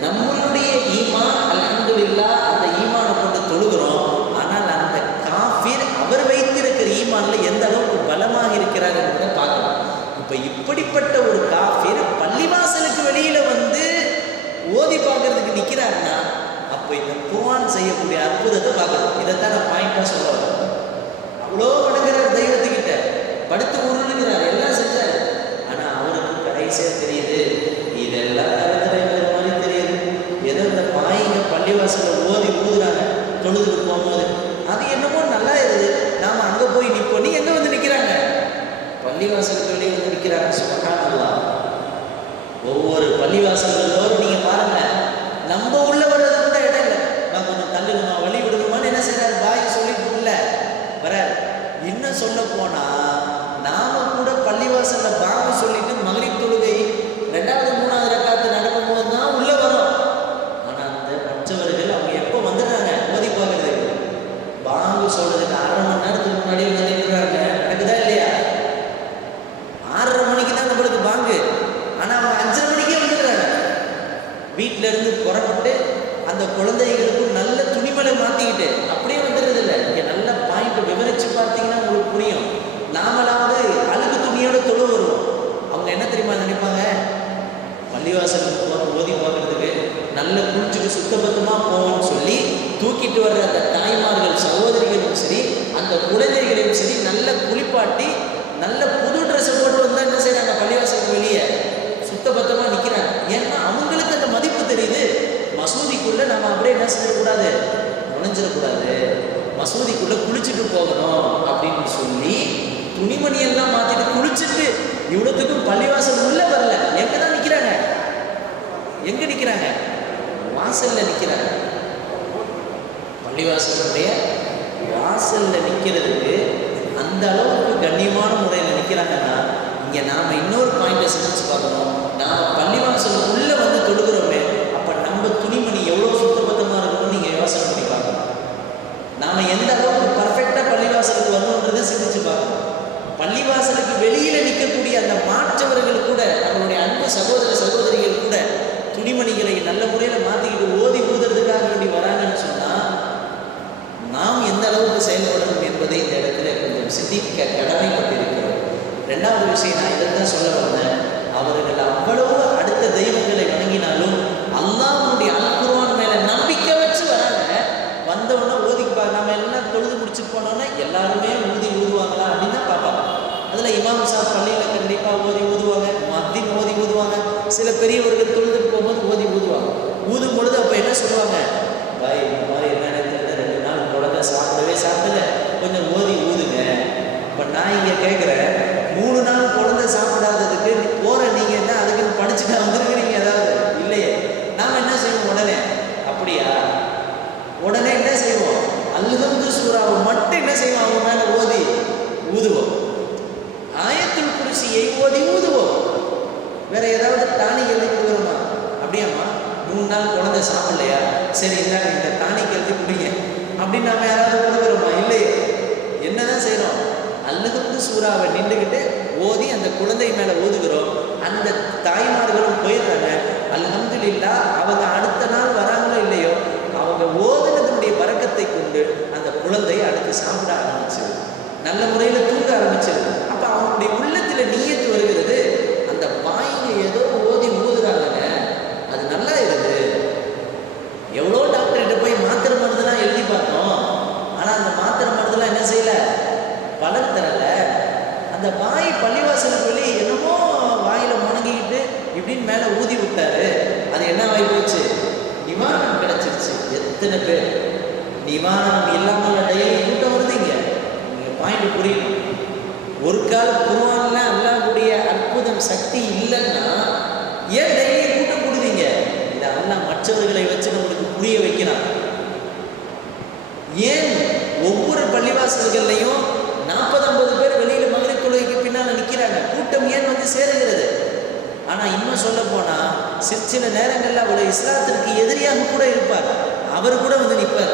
நம்மளுடைய ஈமான் அல்ஹம்துலில்லாஹ் அந்த ஈமானை கொண்டு தொழுகிறோம். ஆனால் அந்த காஃபிர் அவர் வைத்திருக்கிற ஈமான்ல எந்த அளவுக்கு பலமாக இருக்கிறார் என்பதை பார்க்கணும். இப்போ இப்படிப்பட்ட ஒரு காஃபிர் பள்ளிவாசலுக்கு வெளியில வந்து ஓதி பார்க்கறதுக்கு நிற்கிறாருன்னா அப்போ இந்த குர்ஆன் செய்யக்கூடிய அற்புதத்தை பார்க்கணும். இதைத்தான் நான் பாயிண்டா சொல்ல வரேன். அவ்வளோ வணங்குறார் தெய்வத்துக்கிட்ட, படுத்து உருளுகிறார், எல்லாம் செஞ்சார். ஆனால் அவருக்கு கடைசியாக தெரியுது இதெல்லாம் கருத்துறைங்கிற மாதிரி தெரியுது. ஏதோ இந்த பாயிங்க பள்ளிவாசலில் ஓதி ஊதுறாங்க தொழுதுக்கு போகும்போது, அது என்னமோ நல்லா இருக்குது. நாம் அங்கே போய் நிற்போம். நீ எங்கே வந்து நிற்கிறாங்க? பள்ளிவாசலுக்கு வெளியே வந்து நிற்கிறாங்க. சுபஹானல்லாஹ். ஒவ்வொரு பள்ளிவாசல்களோடு நீங்கள் பாருங்க, நம்ம உள்ள வர்றது கூட இடம் இல்லை. நான் கொஞ்சம் தள்ளுங்கம்மா, வழி விடுங்கம்மான்னு என்ன செய்யறாரு? பாய் சொல்லிட்டு உள்ள வர. இன்னும் சொல்ல போனா நாம கூட பள்ளிவாசல்ல பாங்க சொல்லிட்டு மகரிப் தொழுகை 2வது 3வது ரக்காத்து நடக்கும்போது தான் உள்ள வரும். ஆனா அந்த மற்றவர்கள் அவங்க எப்போ வந்துடுறாங்க ஓதி பார்க்கறதுக்கு? பாங்கு சொல்றதுக்கு 1/2 மணி நேரத்துக்கு முன்னாடி வந்து நிற்கிறாங்க. நடக்குதா இல்லையா? 6:30 மணிக்கு தான் நம்மளுக்கு பாங்கு. ஆனா அவங்க 5:30 மணிக்கே வந்துடுறாங்க. வீட்டில இருந்து புறப்பட்டு அந்த குழந்தைகளுக்கு நல்ல துணிமலை மாத்திக்கிட்டு அப்படியே வந்துடுறது இல்லை. இங்க நல்ல பாயிண்ட் விவரிச்சு பார்த்தீங்கன்னா உங்களுக்கு புரியும். நாமளாவது அழுகு துணியோட தொழு வருவோம். அவங்க என்ன தெரியுமா நினைப்பாங்க? பள்ளிவாசலுக்கு ஓதி பார்க்கறதுக்கு நல்ல குளிச்சுட்டு சுத்தபத்தமா போவோம்னு சொல்லி தூக்கிட்டு வர்ற அந்த தாய்மார்கள் சகோதரிகளும் சரி, அந்த குழந்தைகளையும் சரி நல்ல குளிப்பாட்டி நல்ல புது ட்ரெஸ்ஸை போட்டு வந்தா என்ன செய்யறாங்க? பள்ளிவாசலுக்கு வெளியே சுத்தபத்தமா நிற்கிறாங்க. ஏன்னா அவங்களுக்கு அந்த மதிப்பு தெரியுது. மசூதிக்குள்ள நம்ம அப்படியே என்ன செய்யக்கூடாது? நுழைஞ்சிடக்கூடாது. மசூதிக்குள்ள குளிச்சுட்டு போகணும் அப்படின்னு சொல்லி துணிமணியெல்லாம் மாத்திட்டு குளிச்சுட்டு இவ்வளோத்துக்கும் பள்ளிவாசல் உள்ள வரல. எங்க தான் நிற்கிறாங்க? எங்க நிற்கிறாங்க? வாசல்ல நிற்கிறாங்க. பள்ளிவாசலுடைய வாசல்ல நிற்கிறதுக்கு அந்த அளவுக்கு கண்ணியமான முறையில் நிற்கிறாங்கன்னா இங்கே நாம் இன்னொரு பாயிண்டை சிந்திச்சு பார்க்கணும். நாம் பள்ளிவாசல் உள்ள வந்து தொழுகிறோமே, அப்போ நம்ம துணிமணி எவ்வளோ சுத்தபத்தமாக இருக்கணும்னு நீங்கள் யோசனை பண்ணி பார்க்கணும். நாம் எந்த அளவுக்கு பர்ஃபெக்டாக பள்ளிவாசலுக்கு வரணுன்றதை சிந்திச்சு பார்க்கணும். பள்ளிவாசலுக்கு வெளியில் நிற்கக்கூடிய அந்த மாற்றவர்கள் கூட, நம்மளுடைய அன்பு சகோதர சகோதரிகள் கூட துணிமணிகளை நல்ல முறையில் மாற்றிக்கிட்டு ஓதி ஊதுறதுக்காக வேண்டி வராங்கன்னு சொன்னால் நாம் எந்த அளவுக்கு செயல்படணும் என்பதை இந்த இடத்துல கொஞ்சம் சிந்திக்க கடமைப்பட்டிருக்கிறோம். 2வது விஷயம் நான் இதைத்தான் சொல்ல வந்தேன். அவர்கள் அவ்வளவு அடுத்த தெய்வங்களை வணங்கினாலும் அல்லாஹ்வுடைய அல்குர்ஆன் மேல நம்பிக்கை வச்சு வராங்க. வந்தவொடனே ஓதிப்பா, நம்ம எல்லாம் தொழுது முடிச்சுட்டு போனோன்னா எல்லாருமே ஊதுவாங்களா அப்படின்னு தான் பார்ப்பாங்க. அதில் இமாம் சாப் பள்ளியில் கண்டிப்பாக ஊதுவாங்க, மத்தின் ஊதுவாங்க, சில பெரியவர்கள் தொழுதுட்டு போகும்போது ஊதுவாங்க. ஊதும் பொழுது அப்போ என்ன சொல்லுவாங்க? பாய் இந்த மாதிரி என்னென்ன 2 நாள் குழந்தை சாப்பிடல, கொஞ்சம் ஊதுங்க. இப்போ நான் இங்கே கேட்குறேன், 3 நாள் குழந்தை சாப்பிடாததுக்கு போகிற நீங்கள் என்ன அதுக்குன்னு படிச்சுட்டா வந்துருக்கிறீங்க? ஏதாவது இல்லையே. நாம் என்ன செய்வோம்? அப்படியா உடனே என்ன செய்வோம்? அல்ஹம்து சூராவை மட்டும் என்ன செய்வோம்? அவங்க மேலே ஊதுவோம். ஆயத்துல் குர்சியை ஊதுவோம். வேற ஏதாவது டானிக் எழுதி கொடுக்குறோமா? அப்படியாம்மா 3 நாள் குழந்தை சாப்பிடலையா? சரி இந்தாங்க இந்த டானிக் எழுதி குடிங்க அப்படின்னு நாம யாராவது கொடுக்குறோமா? இல்லையே. என்னதான் செய்யறோம்? அல்ஹம்து சூராவை நின்றுக்கிட்டு ஓதி அந்த குழந்தை மேலே ஓதுகிறோம். அந்த தாய்மார்களும் போயிடுறாங்க. அல்ஹம்துலில்லாஹ் அவங்க அடுத்த நாள் வராங்களோ இல்லையோ, அவங்க ஓதுனதனுடைய பரக்கத்தை கொண்டு அந்த குழந்தை அடுத்து சாப்பிட ஆரம்பிச்சது, நல்ல முறையில் தூங்க ஆரம்பிச்சது. அப்போ அவங்களுடைய உள்ளத்தில் நீயத்து வருகிறது, அந்த வாயில ஏதோ ஓதி ஊதுறாங்க, அது நல்லா இருக்குது. எவ்வளோ டாக்டர்கிட்ட போய் மாத்திரை மருந்துலாம் எழுதி பார்த்தோம், ஆனால் அந்த மாத்திரை மருந்துலாம் என்ன செய்யலை, பலன் தரலை. அந்த வாய் பள்ளிவாசலுக்கு வெளியே என்னமோ வாயில் முணங்கிக்கிட்டு இப்படின்னு மேலே ஊதி விட்டாரு, அது என்ன ஆகி போச்சு, நிவாரணம் கிடைச்சிருச்சு. எத்தனை பேர் நிவாரணம் இல்லாமல் டெய்லி கூட்டம் வருதுங்க. நீங்கள் பாயிண்ட் புரியணும். ஒரு கால குர்ஆன்ல அல்லாஹ்வுடைய அற்புதம் சக்தி இல்லைன்னா ஏன் டெய்லி கூட்டம் கூடுவீங்க? இதை அல்லாஹ் மற்றவர்களை வச்சு நம்மளுக்கு புரிய வைக்கிறான். ஏன் ஒவ்வொரு பள்ளிவாசல்கள்லையும் 40-50 பேர் வெளியில மகரிப் தொழுகைக்கு பின்னால் நிற்கிறாங்க, கூட்டம் ஏன் வந்து சேருகிறது? ஆனால் இன்னும் சொல்ல போனால் சில நேரங்களில் அவர் இஸ்லாத்திற்கு எதிரியாக கூட இருப்பார், அவர் கூட வந்து நிற்பார்.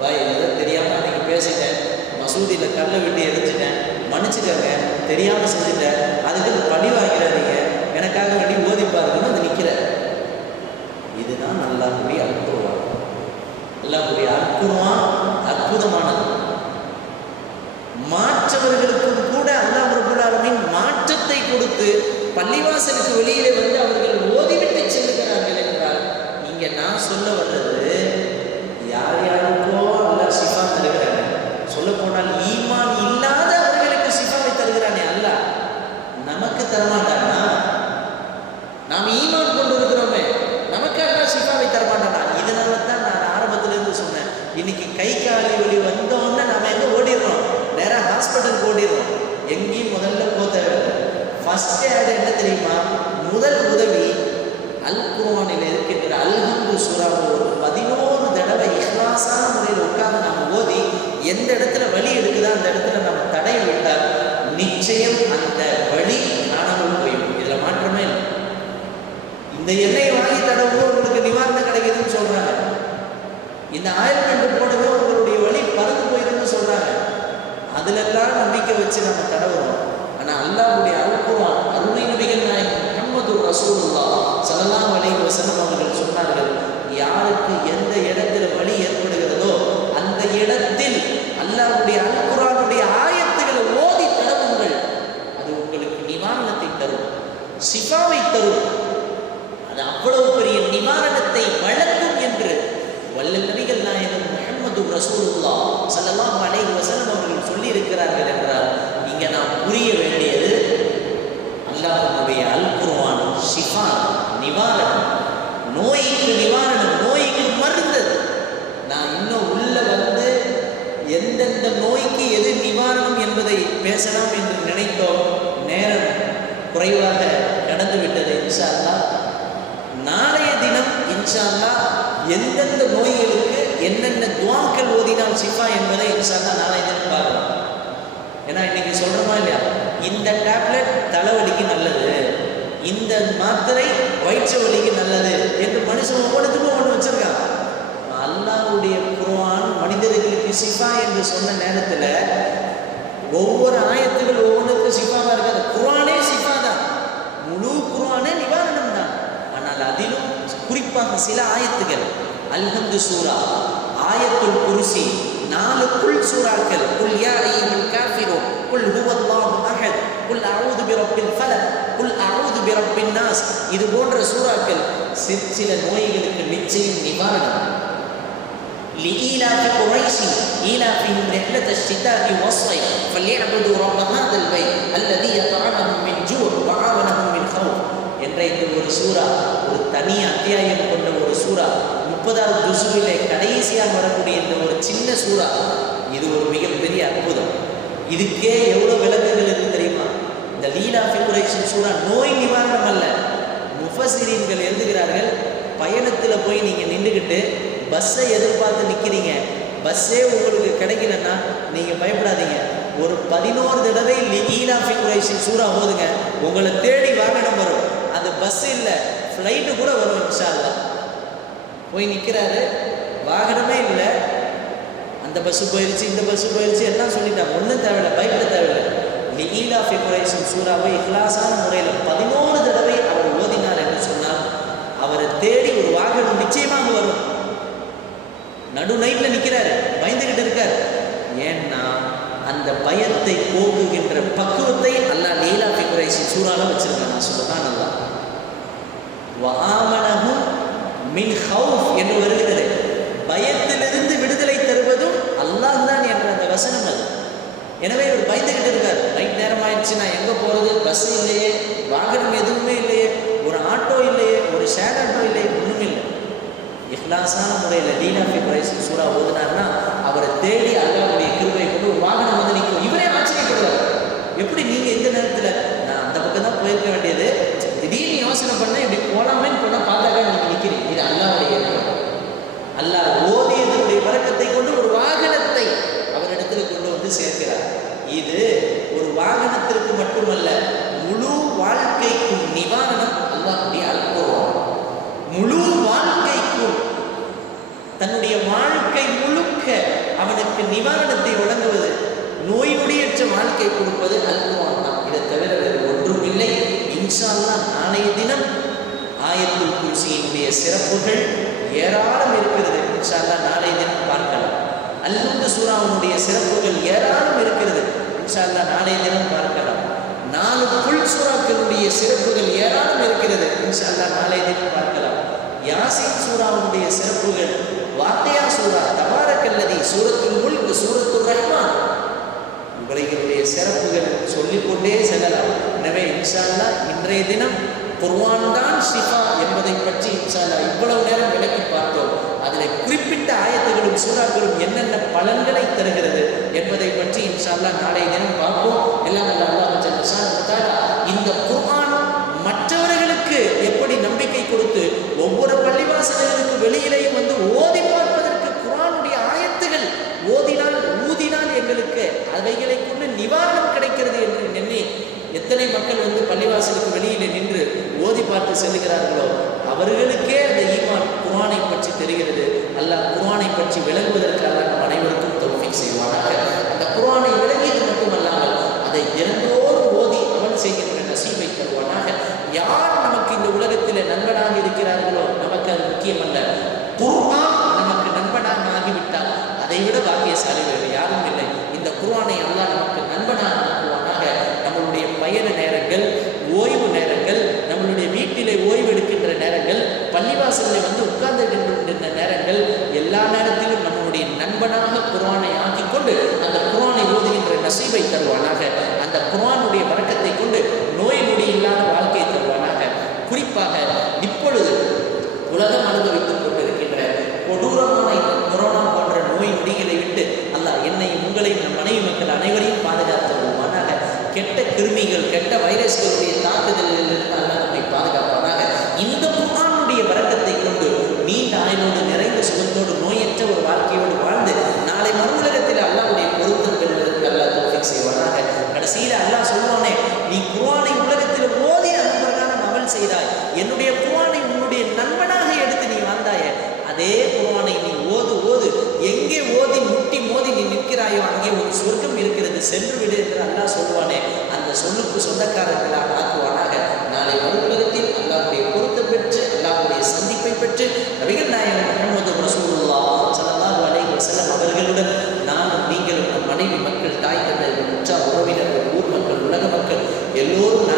பாய் ஏதோ தெரியாமல் அன்றைக்கி பேசிட்டேன், மசூதியில் கல்லை விட்டு எரிஞ்சிட்டேன், மன்னிச்சுக்கங்க, தெரியாமல் செஞ்சுட்டேன், அதுக்கு பழி வாங்கிறாதீங்க, எனக்காக வேண்டி ஓதிப்பாருன்னு வந்து நிற்கிறார். இதுதான் அல்லாஹ்வுடைய அற்புதம். அல்லாஹ்வுடைய அற்புதமானது. மாற்றவர்களுக்கும் கூட அல்லாஹ் ரப்பல் ஆலமீன் மாற்றத்தை கொடுத்து பள்ளிவாசலுக்கு வெளியிலே வந்து அவர்கள் ஓதிவிட்டு செல்லுகிறார்கள் என்றால், இங்கே நான் சொல்ல வர்றது யார் யாருக்கோ அல்லாஹ் ஷிஃபா தருகிறாங்க. சொல்ல போனால் ஈமான் இல்லாத அவர்களுக்கு ஷிஃபாவை தருகிறானே அல்லாஹ், நமக்கு தரமாட்டானா? நாம் ஈமான் கொண்டு இருக்கிறோமே, நமக்கு அல்லாஹ் ஷிஃபாவை தரமாட்டானா? இதனால தான் நான் ஆரம்பத்திலிருந்து சொன்னேன், இன்னைக்கு கை காலி வலி வந்தோன்னே நம்ம எங்கே ஓடிடுறோம், நேராக ஹாஸ்பிட்டலுக்கு ஓடிடுறோம். எங்கேயும் முதல்ல போத ஃபர்ஸ்ட் ஆட் என்ன தெரியுமா? முதல் உதவி அல் குர்ஆனில் இருக்கின்ற அல்ஹம்து சூராவை ஒரு 11 தடவை இஹ்லாஸான முறையில் உட்கார்ந்து நாம் ஓதி எந்த இடத்துல வலி எடுக்குதோ அந்த இடத்துல நம்ம தடை விட்டால் நிச்சயம் அந்த வலி காணாமல் போயிடும். இதில் மாற்றமே இல்லை. இந்த எண்ணெயை வாங்கி தடவும் உங்களுக்கு நிவாரணம் கிடைக்குதுன்னு சொல்றாங்க, இந்த ஆயில்மெண்ட் போடவே உங்களுடைய வலி பறந்து போயிடும்னு சொல்றாங்க. அதிலெல்லாம் நம்பிக்கை வச்சு நம்ம தடவுறோம். ஆனால் அல்லாஹ்வுடைய அல் குர்ஆன், அருமை நபிகள் நாயகம் முஹம்மது ரசூலுல்லாஹ் ஸல்லல்லாஹு அலைஹி வஸல்லம் அவர்கள் சொன்னார்கள், யாருக்கு எந்த இடத்துல வலி ஏற்படுகிறதோ அந்த இடத்தில் அல்லாஹ்வுடைய அல் குர்ஆனுடைய ஆயத்துக்களை ஓதி தடவுங்கள், அது உங்களுக்கு நிவாரணத்தை தரும், ஷிஃபாவை தரும், அது அவ்வளவு பெரிய நிவாரணத்தை வழங்கும் என்று வல்லல் நபிகள் நாயகம் முஹம்மது ரசூலுல்லாஹ் ஸல்லல்லாஹு அலைஹி வஸல்லம் அவர்கள் சொல்லி இருக்கிறார்கள் என்றால், இங்கே நாம் புரிய வேண்டியது அல்லாஹ்வுடைய அல் குர்ஆன் ஷிஃபா, நிவாரணம், நோய்க்கு நிவாரணம், நோய்க்கு மருந்து. நான் இன்னும் உள்ள வந்து எந்தெந்த நோய்க்கு எது நிவாரணம் என்பதை பேசலாம் என்று நினைத்தோம். நேரம் குறைவாக கடந்து விட்டது. இன்ஷா அல்லாஹ் நாளைய தினம் இன்ஷா அல்லாஹ் எந்தெந்த நோய்களுக்கு என்னென்ன துஆக்கள் ஓதினால் ஷிஃபா என்பதை இன்ஷா அல்லாஹ் நாளைய தினம் பார்க்கலாம். ஏன்னா இன்னைக்கு சொல்கிறோமா இல்லையா, இந்த டேப்லெட் தலைவலிக்கு நல்லது, இந்த மாத்திரை வயிற்று வலிக்கு நல்லது என்று மனுஷன் ஒவ்வொன்றுத்துக்கும் ஒன்று வச்சிருக்கான். அல்லாஹ்வுடைய குர்ஆன் மனிதர்களுக்கு ஷிஃபா என்று சொன்ன நேரத்தில் ஒவ்வொரு ஆயத்துகள் ஒவ்வொன்றுக்கும் ஷிஃபாவாக இருக்காது. குர்ஆனே ஷிஃபா தான், முழு குர்ஆனே நிவாரணம் தான். ஆனால் அதிலும் குறிப்பாக சில ஆயத்துகள், அல்ஹம்து சூரா, ஆயத்துல் குர்சி, 4 குல் சூறாக்கள், குல் யா அய்யுஹல் காஃபிரூன், குல் ஹுவல்லாஹு அஹத், குல் அஊது பிரப்பில் ஃபலக், குல் அஊது பிரப்பின் நாஸ், இது போன்ற சூறாக்கள் சில நோய்களுக்கு நிச்சயம் நிவாரணம். لإيلاف قريش إيلافهم رحلة الشتاء والصيف فليعبدوا رب هذا البيت الذي يطعمهم من جوع وآمنهم من خوف என்ற இந்த ஒரு சூரா, ஒரு தனி அத்தியாயம் கொண்ட ஒரு சூரா, 30வது ஜுஸுவிலே கடைசியாக வரக்கூடிய இந்த ஒரு சின்ன சூரா, இது ஒரு மிகப்பெரிய அற்புதம். இதுக்கே எவ்வளோ விளக்கங்கள் இருக்கு தெரியுமா? இந்த லீலாஃபி குரைஷ் சூரா நோய் நிவாரணம் அல்ல. முஃபஸ்ஸிரீன்கள் எழுதுகிறார்கள், பயணத்தில் போய் நீங்கள் நின்றுக்கிட்டு பஸ்ஸை எதிர்பார்த்து நிற்கிறீங்க, பஸ்ஸே உங்களுக்கு கிடைக்கலன்னா நீங்கள் பயப்படாதீங்க, ஒரு 11 தடவை லீலாஃபி குரைஷ் சூரா ஓதுங்க, உங்களை தேடி வாகனம் வரும். அது பஸ் இல்லை, ஃப்ளைட்டு கூட வரும் இன்ஷா அல்லாஹ். போய் நிற்கிறாரு, வாகனமே இல்லை, அந்த பஸ்ஸு போயிடுச்சு, இந்த பஸ்ஸு போயிடுச்சு, எல்லாம் சொல்லிட்டாங்க. ஒன்றும் தேவையில்லை, பயப்பட தேவையில்லை. லீலாஃபி குரைஷின் சூறாவை இஹ்லாஸான முறையில் 11 தடவை அவர் ஓதினார் என்று சொன்னால் அவரை தேடி ஒரு வாகனம் நிச்சயமாக வரும். நடு நைட்டில் நிற்கிறாரு, பயந்துகிட்டு இருக்கார். ஏன்னா அந்த பயத்தை போக்குகின்ற பக்குவத்தை அல்லாஹ் லீலாஃபி குரைஷின் சூறால வச்சிருக்கான். சுப்ஹானல்லாஹ். வஆமனஹும் மின் ஹவுஃப் என்று வருகிறது. பயத்திலிருந்து விடுதலை தருவதும் அல்லாஹ் தான் என்ற அந்த வசனம் அது. எனவே இவர் பயந்துகிட்டு இருக்கார். நைட் நேரம் ஆயிடுச்சு, நான் எங்கே போகிறது, பஸ் இல்லையே, வாகனம் எதுவுமே இல்லையே, ஒரு ஆட்டோ இல்லையே, ஒரு ஷேர் ஆட்டோ இல்லையே, ஒன்றும் இல்லை. இஹ்லாஸான முறையில் லீலாஃபி குரைஷின் சூறா ஓதுனார்னா அவரை தேடி அல்லாஹ்வுடைய கிருபை கொண்டு ஒரு வாகனம் வந்து நிற்கும். இவரே ஆச்சரியப்படுவார், எப்படி நீங்கள் இந்த நேரத்தில், நான் அந்த பக்கம் தான் போயிருக்க வேண்டியது, திடீர்னு யோசனை பண்ண இப்படி போகலாமேன்னு போனால் பார்த்தாக்கா நீங்கள் நிற்கிறீங்க. இது அல்லாஹ்வுடைய ஏற்பாடு. அல்லாஹ் ஓதியதனுடைய வழக்கத்தை கொண்டு ஒரு வாகனத்தை அவரிடத்தில் கொண்டு வந்து சேர்க்கிறார். இது ஒரு வாகனத்திற்கு மட்டுமல்ல, முழு வாழ்க்கைக்கும் நிவாரணம் அல்லாஹ்வுடைய அல்குர்ஆன். முழு வாழ்க்கைக்கும், தன்னுடைய வாழ்க்கை முழுக்க அவனுக்கு நிவாரணத்தை வழங்குவது, நோய் நொடியற்ற வாழ்க்கை கொடுப்பது அல்குர்ஆன் தான். இதை தவிர வேறு ஒன்றும் இல்லை. இன்ஷா அல்லாஹ் நாளைய தினம் ஆயத்துல் குர்சியினுடைய சிறப்புகள் ஏராளம் இருக்கிறது. இன்ஷா அல்லாஹ் நாளைய தினம் பார்க்கலாம். அல்-ஹம்து சூராவுடைய சிறப்புகள் ஏராளம் இருக்கிறது. இன்ஷா அல்லாஹ் நாளைய தினம் பார்க்கலாம். 4 புல் சூறாக்களுடைய சிறப்புகள் ஏராளம் இருக்கிறது. இன்ஷா அல்லாஹ் நாளைய தினம் பார்க்கலாம். யாசீன் சூராவுடைய சிறப்புகள், வாக்கியா சூரா, தபாரக்கல்லதி, சூரத்துல் முல்க், சூரத்துர் ரஹ்மான், இவர்களுடைய சிறப்புகள் சொல்லிக்கொண்டே செல்லலாம். எனவே இன்ஷா அல்லாஹ் இன்றைய தினம் குர்ஆன் தான் ஷிஃபா என்பதை பற்றி இன்ஷா அல்லாஹ் இவ்வளவு நேரம் விளக்கி பார்த்தோம். அதில் குறிப்பிட்ட ஆயத்துகளும் சூறாக்களும் என்னென்ன பலன்களை தருகிறது என்பதை பற்றி இன்ஷா அல்லாஹ் நாளைய தினம் பார்ப்போம். எல்லாம் அல்லாஹ் ஜல்ல ஷானஹு இந்த குர்ஆன் மற்றவர்களுக்கு எப்படி நம்பிக்கை கொடுத்து ஒவ்வொரு பள்ளிவாசல்களுக்கு வெளியிலேயும் வந்து ஓதி பார்ப்பதற்கு குர்ஆனுடைய ஆயத்துகள் ஓதினால் ஊதினால் எங்களுக்கு அவைகளை கொண்டு நிவாரணம் கிடைக்கிறது என்று எண்ணி எத்தனை மக்கள் வந்து பள்ளிவாசலுக்கு வெளியில் நின்று ஓதி பார்த்து செல்லுகிறார்களோ அவர்களுக்கே அந்த ஈமான் குர்ஆனை பற்றி தெரிகிறது. அல்லாஹ் குர்ஆனை பற்றி விளங்குவதற்காக நம் அனைவருக்கும் தௌஃபீக் செய்வானாக. அந்த குர்ஆனை விளங்கியது மட்டுமல்லாமல் அதை தினந்தோறும் ஓதி அமல் செய்கின்ற நசீபை தருவானாக. யார் நமக்கு இந்த உலகத்தில் நண்பனாக இருக்கிறார்களோ நமக்கு அது முக்கியமல்ல. குர்ஆன் நமக்கு நண்பனாக ஆகிவிட்டால் அதை விட பாக்கியசாலி வேறு யாரும் இல்லை. இந்த குர்ஆனை அல்லாஹ் நமக்கு நண்பனாக ஆக்குவானாக. நம்மளுடைய பயண நேரங்கள், ஓய்வு நேரங்கள், நம்மளுடைய வீட்டிலே ஓய்வு எடுக்கின்ற நேரங்கள், பள்ளிவாசலில் வந்து உட்கார்ந்துகின்ற நேரங்கள், எல்லா நேரத்திலும் நம்மளுடைய நண்பனாக குர்ஆனை ஆக்கிக்கொண்டு அந்த குர்ஆனை ஓதுகின்ற நசீபை தருவானாக. அந்த குர்ஆனுடைய பரக்கத்தை கொண்டு நோய் நொடி இல்லாத வாழ்க்கையை தருவானாக. குறிப்பாக இப்பொழுது உலகம் அனுபவித்துக் கொண்டிருக்கின்ற கொடூரமான கொரோனா போன்ற நோய் நொடிகளை விட்டு அல்லாஹ் என்னையும் உங்களையும் நம் மனைவி மக்கள் அனைவரையும் பாதுகாத்து வருவானாக. கெட்ட கிருமிகள், கெட்ட வைரஸ்களுடைய தாக்குதலிலிருந்து அல்லாஹ் நம்மை பாதுகாப்பானாக. இந்த குர்ஆனுடைய பரக்கத்தை கொண்டு நீண்ட ஆயுளோடு நிறைந்த சுகத்தோடு நோயற்ற ஒரு வாழ்க்கையோடு வாழ்ந்து நாளை மறுஉலகத்தில் அல்லாஹ்வுடைய பொருத்தம் பெறுவதற்கு அல்லாஹ் தௌஃபீக் செய்வானாக. கடைசியில் அல்லாஹ் சொல்வானே, நீ குர்ஆனை உலகத்தில் ஓதி அதன் பிரகாரம் அமல் செய்தாய், என்னுடைய குர்ஆனை உன்னுடைய நண்பனாக எடுத்து நீ வாழ்ந்தாய, அதே குர்ஆனை நீ ஓது எங்கே ஓதி முட்டி மோதி நீ நிற்கிறாயோ அங்கே ஒரு சொர்க்கம் இருக்கிறது, சென்று விடு என்று அல்லாஹ் சொல்வானே, அந்த சொல்லுக்கு சொந்தக்காரர்களாக ஆக்குவானாக. நாளை மறுஉலகத்தில் அல்லாஹ்வுடைய பொருத்தம் பெற்று அல்லாஹ்வுடைய சந்திப்பை பெற்று நபிகள் நாயகம் முஹம்மது ரசூலுல்லாஹ் ஸல்லல்லாஹு அலைஹி வஸல்லம் அவர்களுடன் நானும் நீங்களும் நம் மனைவி மக்கள், தாய் தந்தைகள், உற்றார் உறவினர்கள், ஊர் மக்கள், உலக மக்கள் எல்லோரும்